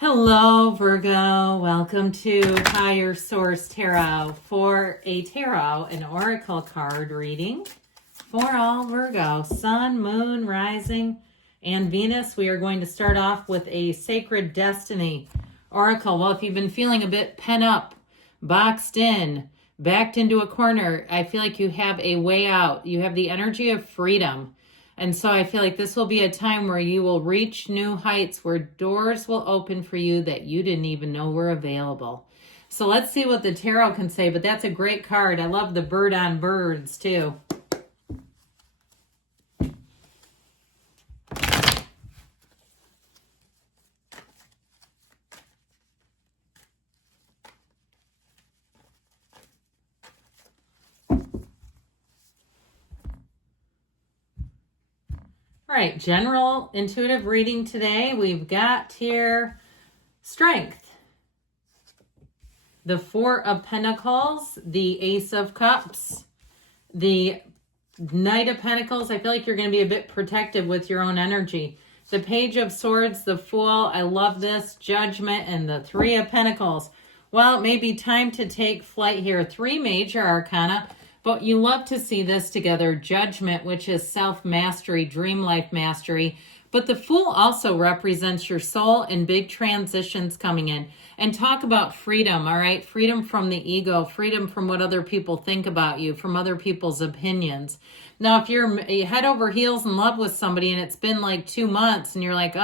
Hello, Virgo. Welcome to Higher Source Tarot for a tarot and oracle card reading for all Virgo, Sun, Moon, Rising, and Venus. We are going to start off with a Sacred Destiny oracle. Well, if you've been feeling a bit pent up, boxed in, backed into a corner, I feel like you have a way out. You have the energy of freedom. And so I feel like this will be a time where you will reach new heights, where doors will open for you that you didn't even know were available. So let's see what the tarot can say, but that's a great card. I love the bird on birds too. All right, general intuitive reading today. We've got here Strength, the Four of Pentacles, the Ace of Cups, the Knight of Pentacles. I feel like you're going to be a bit protective with your own energy. The Page of Swords, the Fool. I love this. Judgment, and the Three of Pentacles. Well, it may be time to take flight here. Three major arcana. But you love to see this together. Judgment, which is self-mastery, dream life mastery. But the Fool also represents your soul and big transitions coming in. And talk about freedom, all right? Freedom from the ego, freedom from what other people think about you, from other people's opinions. Now, if you're head over heels in love with somebody and it's been like 2 months and you're like,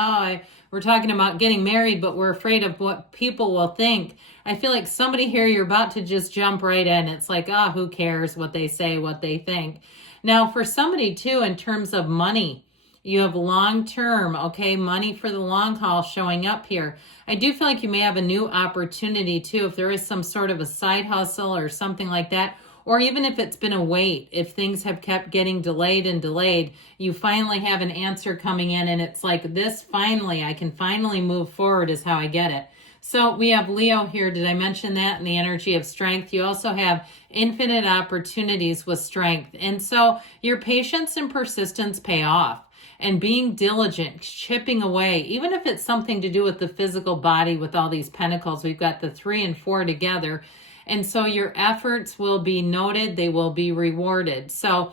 we're talking about getting married, but we're afraid of what people will think. I feel like somebody here, you're about to just jump right in. It's like, who cares what they say, what they think. Now, for somebody too, in terms of money, you have long-term, okay, money for the long haul showing up here. I do feel like you may have a new opportunity too, if there is some sort of a side hustle or something like that. Or even if it's been a wait, if things have kept getting delayed and delayed, you finally have an answer coming in and it's like this finally, I can finally move forward is how I get it. So we have Leo here. Did I mention that in the energy of strength? You also have infinite opportunities with strength. And so your patience and persistence pay off. And being diligent, chipping away, even if it's something to do with the physical body with all these pentacles, we've got the 3 and 4 together. And so your efforts will be noted, they will be rewarded. So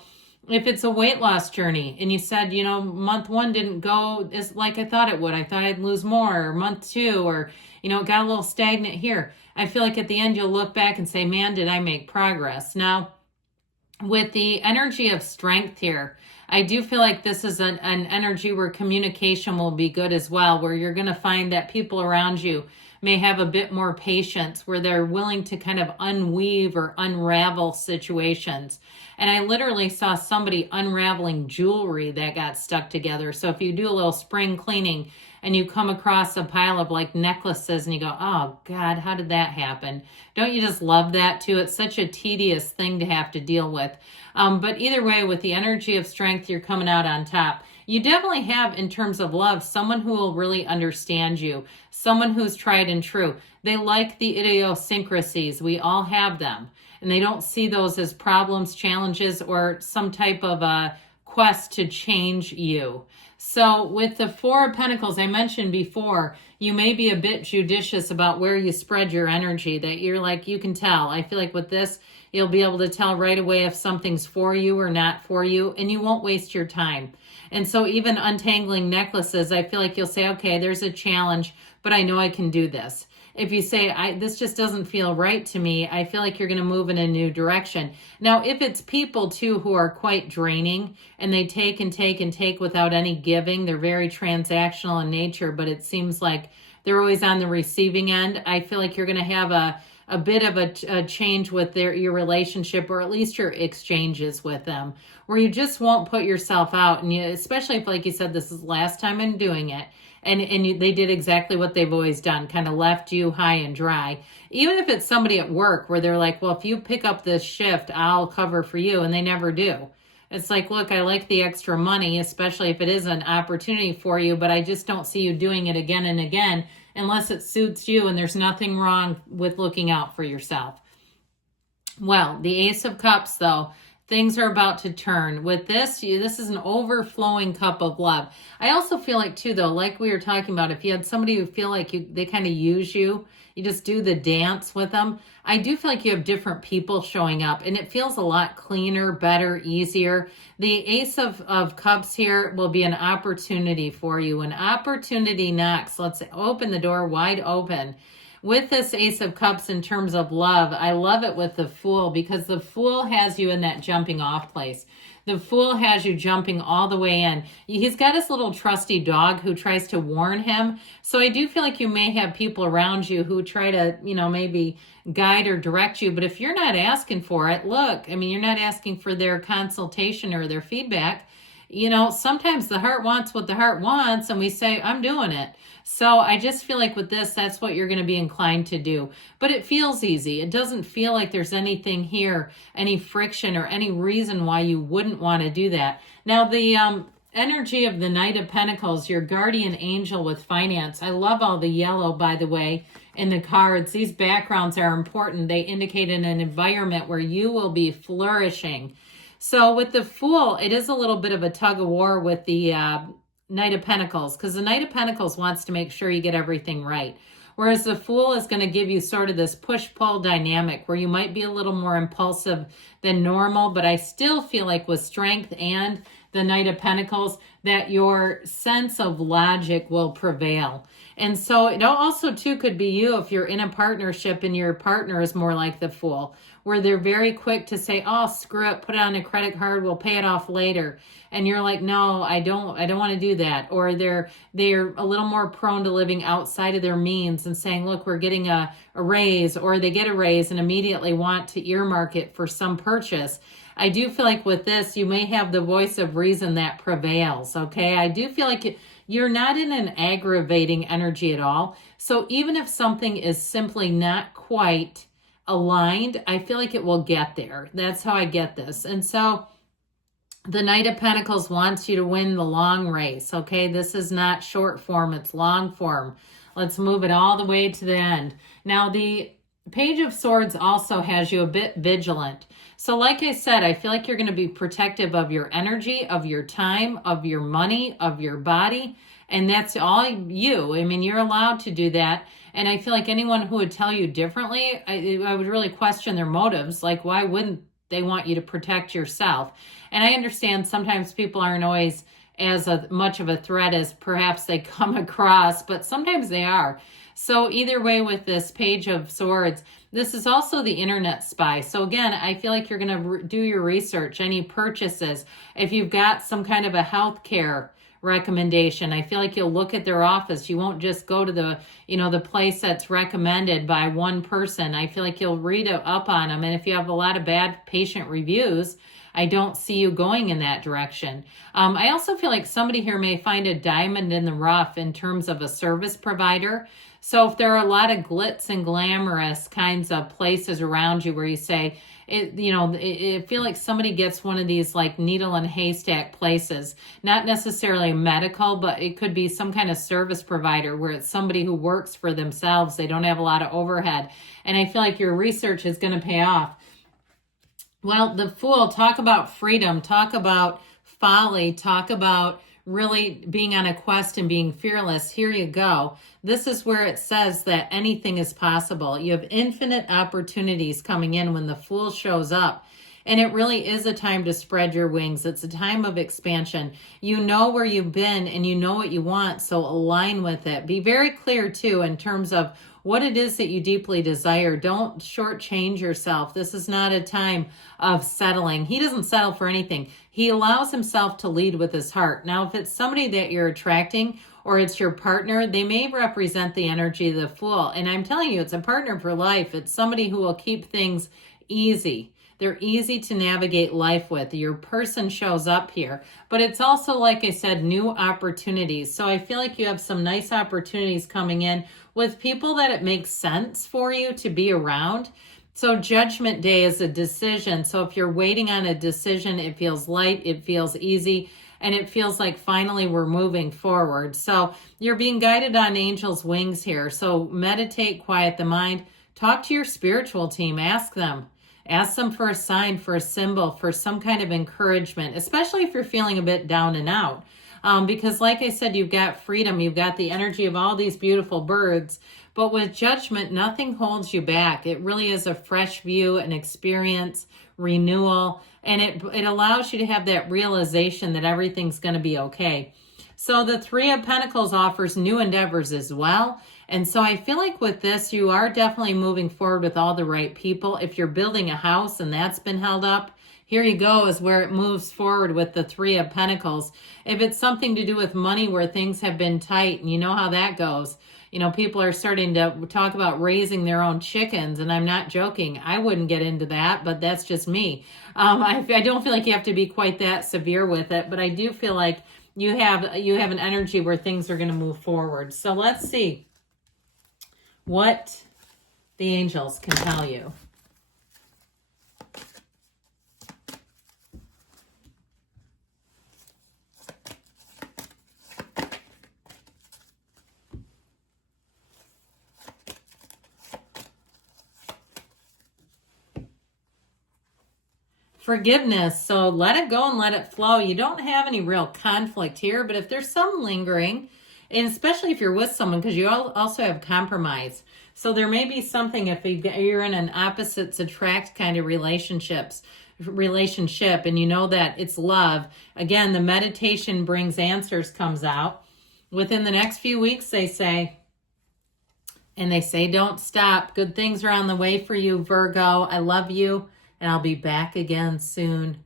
if it's a weight loss journey and you said, month 1 didn't go as like I thought it would, I thought I'd lose more, or month 2, or, it got a little stagnant here. I feel like at the end you'll look back and say, man, did I make progress? Now, with the energy of strength here, I do feel like this is an energy where communication will be good as well, where you're going to find that people around you may have a bit more patience, where they're willing to kind of unweave or unravel situations. And I literally saw somebody unraveling jewelry that got stuck together. So if you do a little spring cleaning and you come across a pile of like necklaces and you go, oh God, how did that happen? Don't you just love that too? It's such a tedious thing to have to deal with. But either way, with the energy of strength, you're coming out on top. You definitely have, in terms of love, someone who will really understand you, someone who's tried and true. They like the idiosyncrasies. We all have them. And they don't see those as problems, challenges, or some type of a quest to change you. So with the 4 of Pentacles, I mentioned before, you may be a bit judicious about where you spread your energy, that you're like, you can tell. I feel like with this, you'll be able to tell right away if something's for you or not for you, and you won't waste your time. And so even untangling necklaces, I feel like you'll say, okay, there's a challenge, but I know I can do this. If you say, this just doesn't feel right to me, I feel like you're going to move in a new direction. Now, if it's people too who are quite draining and they take and take and take without any giving, they're very transactional in nature, but it seems like they're always on the receiving end. I feel like you're going to have a bit of a change with your relationship, or at least your exchanges with them, where you just won't put yourself out. And especially if, like you said, this is the last time I'm doing it. They did exactly what they've always done, kind of left you high and dry. Even if it's somebody at work where they're like, well, if you pick up this shift, I'll cover for you. And they never do. It's like, look, I like the extra money, especially if it is an opportunity for you, but I just don't see you doing it again and again unless it suits you and there's nothing wrong with looking out for yourself. Well, the Ace of Cups, though, Things are about to turn. With this, this is an overflowing cup of love. I also feel like too, though, like we were talking about, if you had somebody who feel like they kind of use you, you just do the dance with them. I do feel like you have different people showing up, and it feels a lot cleaner, better, easier. The Ace of Cups here will be an opportunity for you. An opportunity knocks. Let's open the door wide open. With this Ace of Cups in terms of love, I love it with the Fool, because the Fool has you in that jumping off place. The Fool has you jumping all the way in. He's got his little trusty dog who tries to warn him. So I do feel like you may have people around you who try to, maybe guide or direct you. But if you're not asking for it, look, you're not asking for their consultation or their feedback. Sometimes the heart wants what the heart wants, and we say, I'm doing it. So I just feel like with this, that's what you're going to be inclined to do. But it feels easy. It doesn't feel like there's anything here, any friction or any reason why you wouldn't want to do that. Now, the energy of the Knight of Pentacles, your guardian angel with finance. I love all the yellow, by the way, in the cards. These backgrounds are important. They indicate in an environment where you will be flourishing. So with the Fool, it is a little bit of a tug of war with the Knight of Pentacles, because the Knight of Pentacles wants to make sure you get everything right. Whereas the Fool is going to give you sort of this push-pull dynamic where you might be a little more impulsive than normal, but I still feel like with Strength and the Knight of Pentacles that your sense of logic will prevail. And so it also too could be you if you're in a partnership and your partner is more like the Fool, where they're very quick to say, oh, screw it, put it on a credit card, we'll pay it off later. And you're like, no, I don't want to do that. Or they're a little more prone to living outside of their means and saying, look, we're getting a raise, or they get a raise and immediately want to earmark it for some purchase. I do feel like with this, you may have the voice of reason that prevails, okay? I do feel like you're not in an aggravating energy at all. So even if something is simply not quite aligned, I feel like it will get there. That's how I get this. And so the Knight of Pentacles wants you to win the long race, okay? This is not short form, it's long form. Let's move it all the way to the end. Now, the Page of Swords also has you a bit vigilant. So like I said, I feel like you're going to be protective of your energy, of your time, of your money, of your body. And that's all you. You're allowed to do that. And I feel like anyone who would tell you differently, I would really question their motives. Like, why wouldn't they want you to protect yourself? And I understand sometimes people aren't always as much of a threat as perhaps they come across, but sometimes they are. So either way with this Page of Swords, this is also the internet spy. So again, I feel like you're going to do your research, any purchases. If you've got some kind of a healthcare recommendation, I feel like you'll look at their office. You won't just go to the place that's recommended by one person. I feel like you'll read up on them. And if you have a lot of bad patient reviews, I don't see you going in that direction. I also feel like somebody here may find a diamond in the rough in terms of a service provider. So if there are a lot of glitz and glamorous kinds of places around you where you say, I feel like somebody gets one of these like needle and haystack places, not necessarily medical, but it could be some kind of service provider where it's somebody who works for themselves. They don't have a lot of overhead. And I feel like your research is going to pay off. Well, the Fool, talk about freedom, talk about folly, talk about really being on a quest and being fearless. Here you go. This is where it says that anything is possible. You have infinite opportunities coming in when the Fool shows up. And it really is a time to spread your wings. It's a time of expansion. You know where you've been and you know what you want, so align with it. Be very clear, too, in terms of what it is that you deeply desire. Don't shortchange yourself. This is not a time of settling. He doesn't settle for anything. He allows himself to lead with his heart. Now, if it's somebody that you're attracting or it's your partner, they may represent the energy of the Fool. And I'm telling you, it's a partner for life. It's somebody who will keep things easy. They're easy to navigate life with. Your person shows up here. But it's also, like I said, new opportunities. So I feel like you have some nice opportunities coming in with people that it makes sense for you to be around. So Judgment Day is a decision. So if you're waiting on a decision, it feels light, it feels easy, and it feels like finally we're moving forward. So you're being guided on angels' wings here. So meditate, quiet the mind, talk to your spiritual team, ask them Ask them for a sign, for a symbol, for some kind of encouragement, especially if you're feeling a bit down and out. Because like I said, you've got freedom, you've got the energy of all these beautiful birds, but with Judgment, nothing holds you back. It really is a fresh view, an experience, renewal, and it allows you to have that realization that everything's going to be okay. So the Three of Pentacles offers new endeavors as well. And so I feel like with this, you are definitely moving forward with all the right people. If you're building a house and that's been held up, here you go is where it moves forward with the Three of Pentacles. If it's something to do with money where things have been tight, and you know how that goes. You know, people are starting to talk about raising their own chickens, and I'm not joking. I wouldn't get into that, but that's just me. I don't feel like you have to be quite that severe with it, but I do feel like you have an energy where things are going to move forward. So let's see what the angels can tell you. Forgiveness. So let it go and let it flow. You don't have any real conflict here, but if there's some lingering, and especially if you're with someone, because you also have compromise. So there may be something if you're in an opposites attract kind of relationship, and you know that it's love. Again, the meditation brings answers comes out. Within the next few weeks, they say, and they say, don't stop. Good things are on the way for you, Virgo. I love you. And I'll be back again soon.